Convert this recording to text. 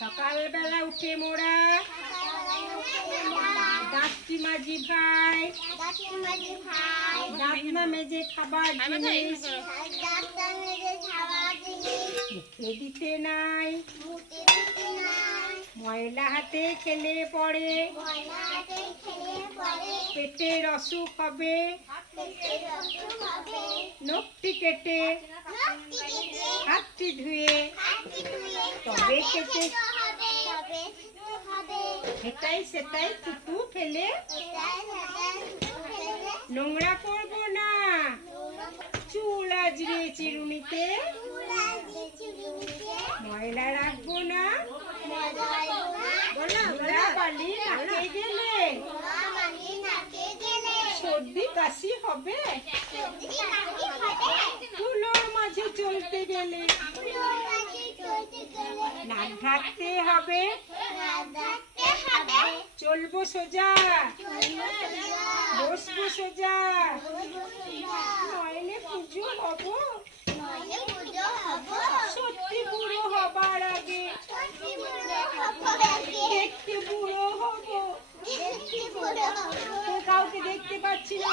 সকালবেলা উঠে মোরা দাঁতটি মাজি ভাই দাঁত না মেজে খাবার জিনিস মুখে দিতে নাই, ময়লা হাতে খেলে পড়ে পেটের অসুখ হবে। নখটি কেটে হাতটি ধুয়ে তবে খেতে, সেটাই সেটাই থুতু ফেলে নোংরা করব না। চুল আজড়ে চিরুনিতে ময়লা রাখবো না। বালি নাকে গেলে সর্দি কাশি হবে। তুলোর মাঝে চলতে গেলে নাক ঢাকতে হবে। চলবো সোজা বসবো সোজা, নইলে পুজো হব। সত্যি বুড়ো হবার আগে দেখতে বুড়ো হব। কাউকে দেখতে পাচ্ছি না।